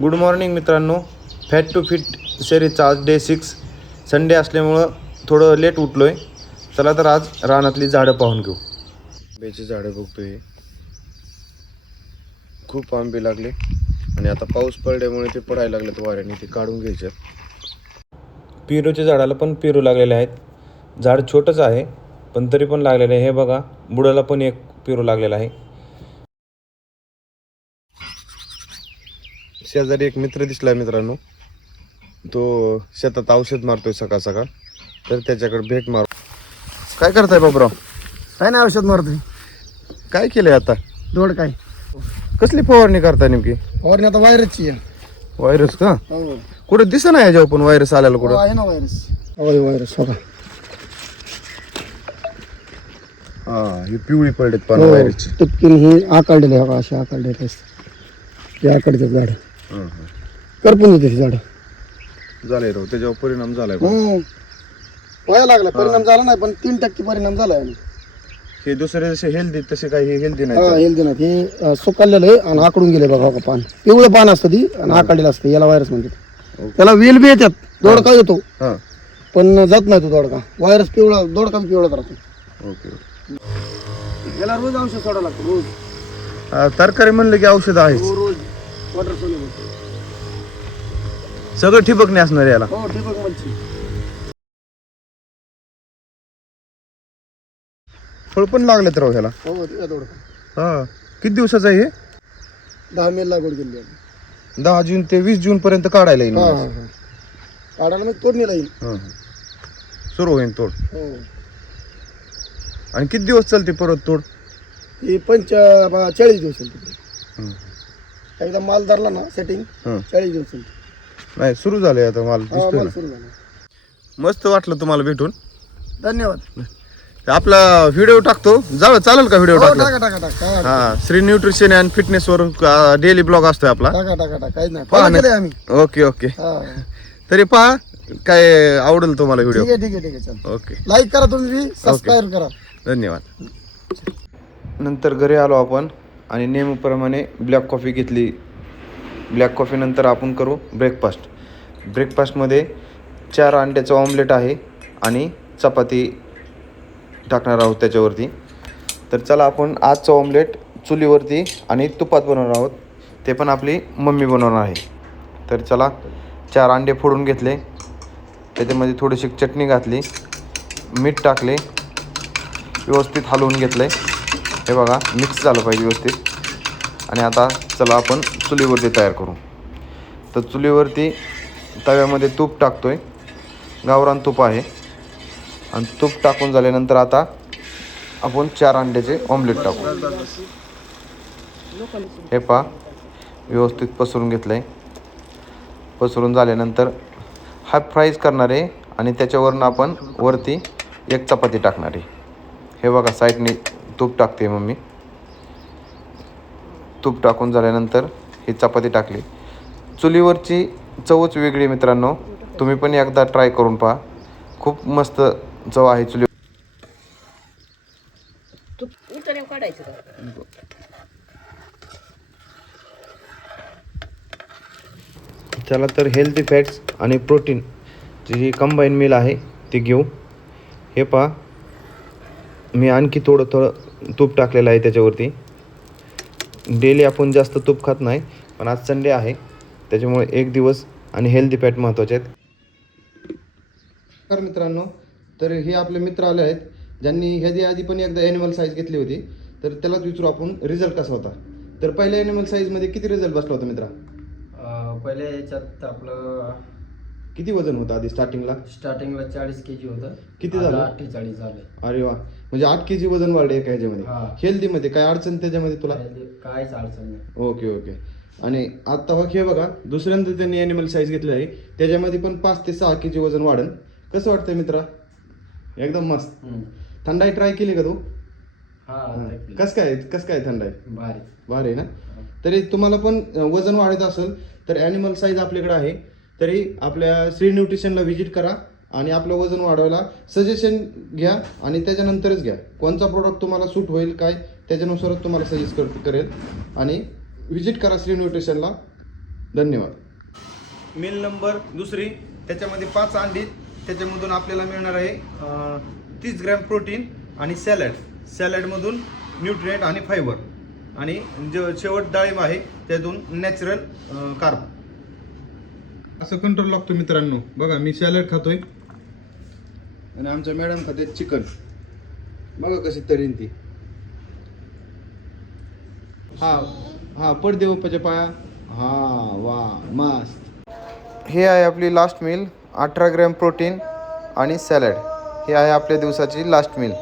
Good morning मित्रांनो. Fat to fit सिरीजचा आज day 6. Sunday असल्यामुळं थोडं लेट उठलो आहे. चला तर आज रानातली झाडं पाहून घेऊ. आंब्याची झाडं बघतोय. खूप आंबे लागले आणि आता पाऊस पडल्यामुळे ते पडायला लागलेत वाऱ्याने. ते काढून घ्यायचे. पेरूच्या झाडाला पण पेरू लागलेले आहेत. झाड छोटंच आहे पण तरी पण लागलेलं आहे. हे बघा, बुडाला पण एक पेरू लागलेला आहे. शेजारी एक मित्र दिसला मित्रांनो. तो शेतात औषध मारतोय सकाळ सकाळ. तर त्याच्याकडे भेट मारू. काय करताय बाबराव? काय नाही औषध मारतोय. काय केलंय आता? दोड काय कसली फवारणी करताय नेमकी? फवारणी आता व्हायरसची आहे. व्हायरस का? हो कुठं दिसत नाही जेव्हा पण व्हायरस आलेला कुठं? आहे ना व्हायरस. व्हायरस बघा. हा, ही पिवळी पडलेत पान व्हायरसची. टिपकीन ही आकारलेली आहे बघा, अशी आकारलेली असते. हे आकारते झाड करपून येते झाड. झालंय राव, त्याच्यावर परिणाम झालाय. व्हायला लागला. परिणाम झाला नाही पण 3% परिणाम झालाय. हे दुसरे जसे हेल्दी तसे काही हे हेल्दी नाही. हेल्दी नाही. हे सुकलेलं आहे आणि आकडून गेले बघा. पान पिवळं पान असतं ती आणि आकारलेलं असतं. याला व्हायरस म्हणतात. त्याला वेल बी येतात. दोडका येतो पण जात नाही तो दोडका. व्हायरस पिवळा, दोडका बी पिवळाच राहतो. ओके. याला रोज औषध सोडावं लागतं. रोज तरकारी म्हणलं की औषध आहे. रोज वॉटर सोल्युबल. सगळं ठिबकणे असणार याला. हो ठिबक मल्चिंग. फळ पण लागलेत राव ह्याला. हो ते दोडका. हा, किती दिवसाचं आहे हे? 10 मे लागवड केली आहे. 10 जून ते 20 जून पर्यंत काढायला येईल. काढायला मग तोडणीला येईल. सुरू होईल तोड. हो. आणि किती दिवस चालते परत तोड? ही 40 दिवस चालते. एकदा माल धरला ना सेटिंग 40 दिवस चालते. नाही, सुरू झालंय आता माल दिसतोय माल ना. सुरू झाला. मस्त वाटलं तुम्हाला भेटून. धन्यवाद. आपला व्हिडिओ टाकतो, चालेल का व्हिडिओ टाकला? टाका टाका टाका हा, श्री न्यूट्रिशन अँड फिटनेस वर डेली ब्लॉग असतोय आपला. टाका टाका टाका. काहीच नाही. पहा फॉलो ना. केलंय आम्ही. Okay okay. हा. तरी पहा, काय आवडेल तुम्हाला व्हिडिओ. ठीक आहे ठीक आहे ठीक आहे. चल ओके, लाईक करा, तुम्ही सबस्क्राईब करा. धन्यवाद. नंतर घरी आलो आपण आणि नेहमीप्रमाणे ब्लॅक कॉफी घेतली. ब्लॅक कॉफी नंतर आपण करू ब्रेकफास्ट. ब्रेकफास्टमध्ये 4 अंड्याचं ऑमलेट आहे आणि चपाती टाकणार आहोत त्याच्यावरती. तर चला, आपण आजचं ऑमलेट चुलीवरती आणि तुपात बनवणार आहोत. ते पण आपली मम्मी बनवणार आहे. तर चला, 4 अंडे फोडून घेतले. त्याच्यामध्ये थोडीशी चटणी घातली, मीठ टाकले, व्यवस्थित हलवून घेतलं. हे बघा, मिक्स झालं पाहिजे व्यवस्थित. आणि आता चला आपण चुलीवरती तयार करू. तर चुलीवरती तव्यामध्ये तूप टाकतोय. गावरान तूप आहे. आणि तूप टाकून झाल्यानंतर आता आपण 4 अंड्याचे ऑमलेट टाकू. हे पहा, व्यवस्थित पसरून घेतलं आहे. पसरून झाल्यानंतर हाफ फ्राईज करणार आहे आणि त्याच्यावरनं आपण वरती एक चपाती टाकणार आहे. हे बघा, साईडने तूप टाकते मम्मी. तूप टाकून झाल्यानंतर ही चपाती टाकली. चुलीवरची चवच वेगळी मित्रांनो. तुम्ही पण एकदा ट्राय करून पहा. खूप मस्त चव आहे चुली. चला तर हेल्दी फॅट्स आणि प्रोटीन जी ही कंबाईन मील आहे ती घेऊ. हे पहा, मी आणखी थोडं तूप टाकलेलं आहे त्याच्यावरती. डेली आपण जास्त तूप खात नाही, पण आज संडे आहे त्याच्यामुळे एक दिवस आणि हेल्दी फॅट महत्त्वाचे आहेत. तर मित्रांनो, तर हे आपले मित्र आले आहेत ज्यांनी ह्याच्या आधी पण एकदा ॲनिमल साईज घेतली होती. तर त्यालाच विचारू आपण रिझल्ट कसा होता. तर पहिल्या ॲनिमल साईजमध्ये किती रिझल्ट बसला होता मित्रा? पहिल्या याच्यात आपलं किती वजन होतं आधी स्टार्टिंगला? 40 kg होतं. किती झालं? 48 झाले. अरे वा, म्हणजे 8 kg वजन वाढले एका ह्याच्यामध्ये. हेल्दीमध्ये काय अडचण त्याच्यामध्ये तुला? काहीच अडचण नाही. Okay okay. आणि आता हे बघा, दुसऱ्यांदा त्यांनी ॲनिमल साईज घेतली आहे. त्याच्यामध्ये पण 5 ते 6 kg वजन वाढन. कसं वाटतंय मित्रा? एकदम मस्त. थंडाई ट्राय केली का तू? कसं काय थंडाई? भारी आहे ना. तरी तुम्हाला पण वजन वाढायचं असेल तर ॲनिमल साईज आपल्याकडे आहे. तरी आपल्या श्री न्यूट्रिशनला व्हिजिट करा आणि आपलं वजन वाढवायला सजेशन घ्या आणि त्याच्यानंतरच घ्या. कोणता प्रोडक्ट तुम्हाला सूट होईल काय त्याच्यानुसारच तुम्हाला सजेस्ट करेल. आणि व्हिजिट करा श्री न्यूट्रिशनला. धन्यवाद. मिल नंबर दुसरी, त्याच्यामध्ये 5 अंडी, त्याच्यामधून आपल्याला मिळणार आहे 30 ग्रॅम प्रोटीन आणि सॅलडमधून न्यूट्रिएंट आणि फायबर, आणि शेवट डाळिंब आहे त्यातून नॅचरल कार्ब. असं कंट्रोल लागतो मित्रांनो. बघा मी सॅलड खातोय आणि आमच्या मॅडम खाते चिकन. बघा कशी तरीन ती. हा पडदे बाप्पाच्या पाया. वा मस्त. हे आहे आपली लास्ट मील. 18 ग्रॅम प्रोटीन आणि सॅलड. हे आहे आपल्या दिवसाची लास्ट मील.